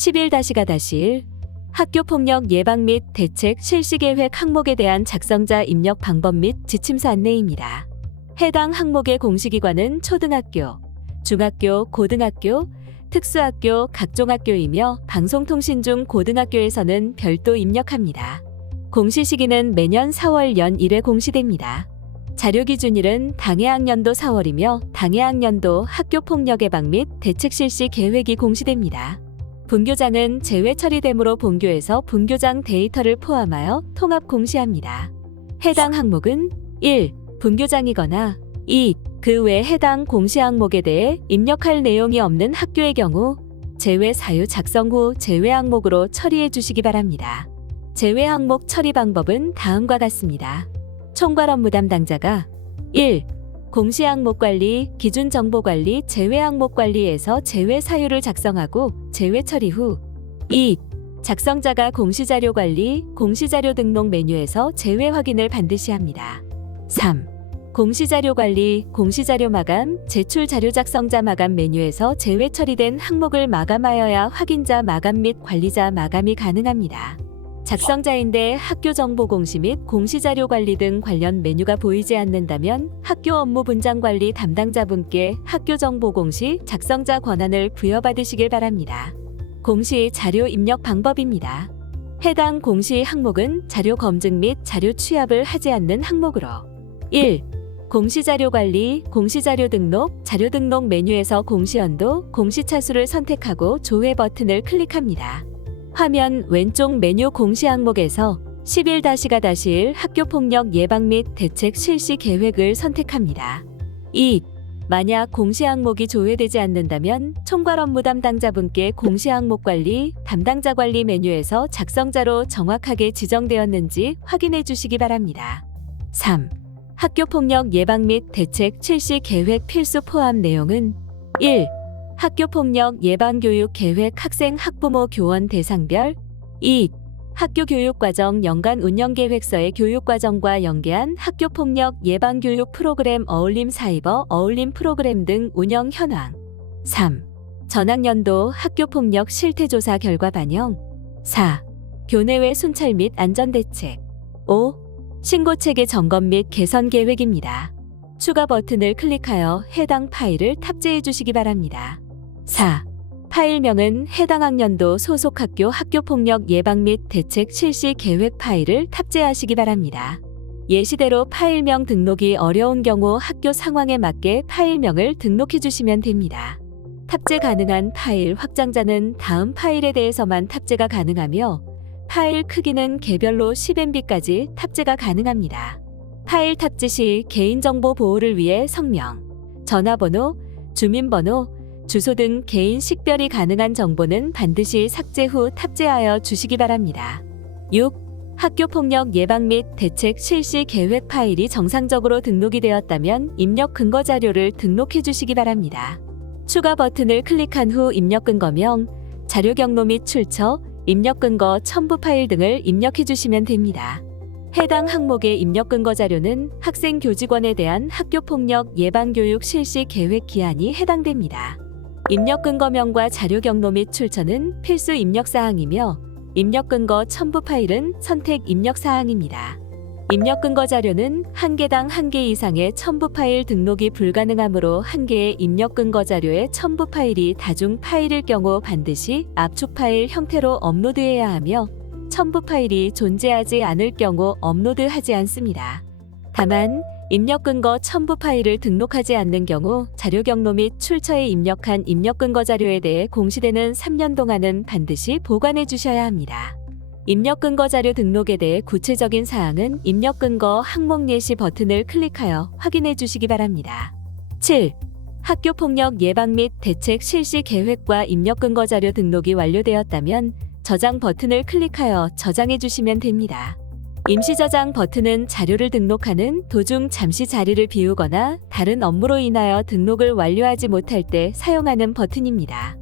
11-1 학교 폭력 예방 및 대책 실시 계획 항목에 대한 작성자 입력 방법 및 지침서 안내입니다. 해당 항목의 공시기관은 초등학교, 중학교, 고등학교, 특수학교, 각종 학교이며 방송통신 중 고등학교에서는 별도 입력합니다. 공시 시기는 매년 4월 연 1회 공시됩니다. 자료 기준일은 당해 학년도 4월이며 당해 학년도 학교 폭력 예방 및 대책 실시 계획이 공시됩니다. 분교장은 제외 처리되므로 본교에서 분교장 데이터를 포함하여 통합 공시합니다. 해당 항목은 1. 분교장이거나 2. 그 외 해당 공시 항목에 대해 입력할 내용이 없는 학교의 경우 제외 사유 작성 후 제외 항목으로 처리해 주시기 바랍니다. 제외 항목 처리 방법은 다음과 같습니다. 총괄 업무 담당자가 1. 공시 항목 관리, 기준 정보 관리, 제외 항목 관리에서 제외 사유를 작성하고 제외 처리 후 2. 작성자가 공시 자료 관리, 공시 자료 등록 메뉴에서 제외 확인을 반드시 합니다. 3. 공시 자료 관리, 공시 자료 마감, 제출 자료 작성자 마감 메뉴에서 제외 처리된 항목을 마감하여야 확인자 마감 및 관리자 마감이 가능합니다. 작성자인데 학교 정보 공시 및 공시 자료 관리 등 관련 메뉴가 보이지 않는다면 학교 업무 분장 관리 담당자분께 학교 정보 공시 작성자 권한을 부여받으시길 바랍니다. 공시 자료 입력 방법입니다. 해당 공시 항목은 자료 검증 및 자료 취합을 하지 않는 항목으로 1. 공시자료 관리, 공시자료 등록, 자료 등록 메뉴에서 공시연도, 공시차수를 선택하고 조회 버튼을 클릭합니다. 화면 왼쪽 메뉴 공시 항목에서 11-1 학교 폭력 예방 및 대책 실시 계획을 선택합니다. 2. 만약 공시 항목이 조회되지 않는다면 총괄 업무 담당자분께 공시 항목 관리, 담당자 관리 메뉴에서 작성자로 정확하게 지정되었는지 확인해 주시기 바랍니다. 3. 학교 폭력 예방 및 대책 실시 계획 필수 포함 내용은 1. 학교폭력 예방교육 계획 학생 학부모 교원 대상별 2. 학교 교육과정 연간 운영계획서의 교육과정과 연계한 학교폭력 예방교육 프로그램 어울림 사이버 어울림 프로그램 등 운영 현황 3. 전학년도 학교폭력 실태조사 결과 반영 4. 교내외 순찰 및 안전대책 5. 신고체계 점검 및 개선 계획입니다. 추가 버튼을 클릭하여 해당 파일을 탑재해 주시기 바랍니다. 4. 파일명은 해당 학년도 소속 학교 학교폭력 예방 및 대책 실시 계획 파일을 탑재하시기 바랍니다. 예시대로 파일명 등록이 어려운 경우 학교 상황에 맞게 파일명을 등록해 주시면 됩니다. 탑재 가능한 파일 확장자는 다음 파일에 대해서만 탑재가 가능하며 파일 크기는 개별로 10MB까지 탑재가 가능합니다. 파일 탑재 시 개인정보 보호를 위해 성명, 전화번호, 주민번호, 주소 등 개인 식별이 가능한 정보는 반드시 삭제 후 탑재하여 주시기 바랍니다. 6. 학교 폭력 예방 및 대책 실시 계획 파일이 정상적으로 등록이 되었다면 입력 근거 자료를 등록해 주시기 바랍니다. 추가 버튼을 클릭한 후 입력 근거명, 자료 경로 및 출처, 입력 근거 첨부 파일 등을 입력해 주시면 됩니다. 해당 항목의 입력 근거 자료는 학생 교직원에 대한 학교 폭력 예방 교육 실시 계획 기한이 해당됩니다. 입력 근거명과 자료 경로 및 출처는 필수 입력 사항이며 입력 근거 첨부 파일은 선택 입력 사항입니다. 입력 근거 자료는 한 개당 한 개 이상의 첨부 파일 등록이 불가능하므로 한 개의 입력 근거 자료의 첨부 파일이 다중 파일일 경우 반드시 압축 파일 형태로 업로드해야 하며 첨부 파일이 존재하지 않을 경우 업로드하지 않습니다. 다만 입력 근거 첨부 파일을 등록하지 않는 경우 자료 경로 및 출처에 입력한 입력 근거 자료에 대해 공시되는 3년 동안은 반드시 보관해 주셔야 합니다. 입력 근거 자료 등록에 대해 구체적인 사항은 입력 근거 항목 예시 버튼을 클릭하여 확인해 주시기 바랍니다. 7. 학교 폭력 예방 및 대책 실시 계획과 입력 근거 자료 등록이 완료되었다면 저장 버튼을 클릭하여 저장해 주시면 됩니다. 임시 저장 버튼은 자료를 등록하는 도중 잠시 자리를 비우거나 다른 업무로 인하여 등록을 완료하지 못할 때 사용하는 버튼입니다.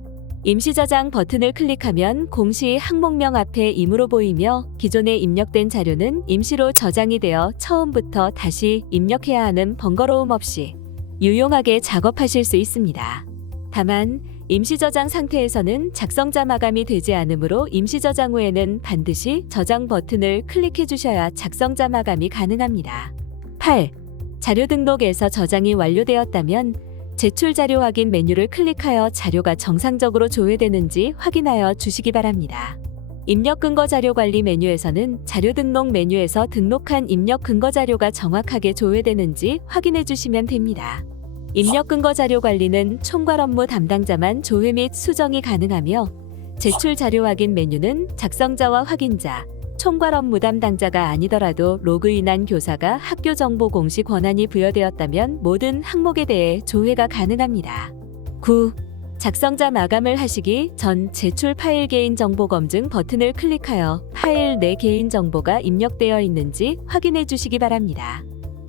임시 저장 버튼을 클릭하면 공시 항목명 앞에 임으로 보이며 기존에 입력된 자료는 임시로 저장이 되어 처음부터 다시 입력해야 하는 번거로움 없이 유용하게 작업하실 수 있습니다. 다만 임시 저장 상태에서는 작성자 마감이 되지 않으므로 임시 저장 후에는 반드시 저장 버튼을 클릭해 주셔야 작성자 마감이 가능합니다. 8. 자료 등록에서 저장이 완료되었다면 제출 자료 확인 메뉴를 클릭하여 자료가 정상적으로 조회되는지 확인하여 주시기 바랍니다. 입력 근거 자료 관리 메뉴에서는 자료 등록 메뉴에서 등록한 입력 근거 자료가 정확하게 조회되는지 확인해 주시면 됩니다. 입력 근거 자료 관리는 총괄 업무 담당자만 조회 및 수정이 가능하며 제출 자료 확인 메뉴는 작성자와 확인자, 총괄 업무 담당자가 아니더라도 로그인한 교사가 학교 정보 공시 권한이 부여되었다면 모든 항목에 대해 조회가 가능합니다. 9. 작성자 마감을 하시기 전 제출 파일 개인 정보 검증 버튼을 클릭하여 파일 내 개인 정보가 입력되어 있는지 확인해 주시기 바랍니다.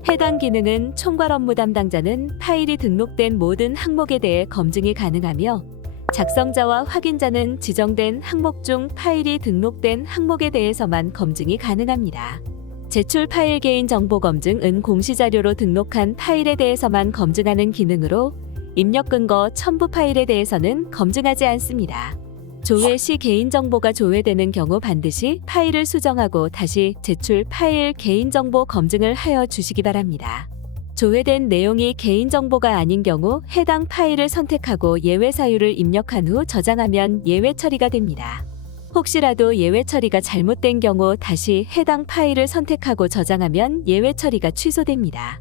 해당 기능은 총괄 업무 담당자는 파일이 등록된 모든 항목에 대해 검증이 가능하며 작성자와 확인자는 지정된 항목 중 파일이 등록된 항목에 대해서만 검증이 가능합니다. 제출 파일 개인 정보 검증은 공시자료로 등록한 파일에 대해서만 검증하는 기능으로 입력 근거 첨부 파일에 대해서는 검증하지 않습니다. 조회 시 개인정보가 조회되는 경우 반드시 파일을 수정하고 다시 제출 파일 개인정보 검증을 하여 주시기 바랍니다. 조회된 내용이 개인정보가 아닌 경우 해당 파일을 선택하고 예외 사유를 입력한 후 저장하면 예외 처리가 됩니다. 혹시라도 예외 처리가 잘못된 경우 다시 해당 파일을 선택하고 저장하면 예외 처리가 취소됩니다.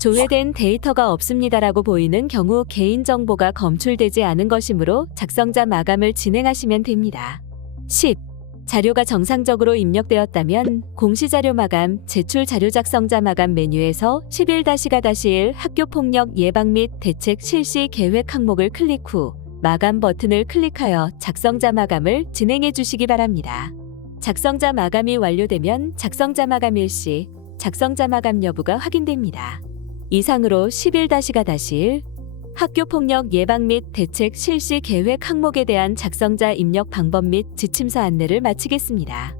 조회된 데이터가 없습니다라고 보이는 경우 개인정보가 검출되지 않은 것이므로 작성자 마감을 진행하시면 됩니다. 10. 자료가 정상적으로 입력되었다면 공시자료 마감, 제출 자료 작성자 마감 메뉴에서 11-1 학교 폭력 예방 및 대책 실시 계획 항목을 클릭 후 마감 버튼을 클릭하여 작성자 마감을 진행해 주시기 바랍니다. 작성자 마감이 완료되면 작성자 마감 일시, 작성자 마감 여부가 확인됩니다. 이상으로 11-1 학교 폭력 예방 및 대책 실시 계획 항목에 대한 작성자 입력 방법 및 지침서 안내를 마치겠습니다.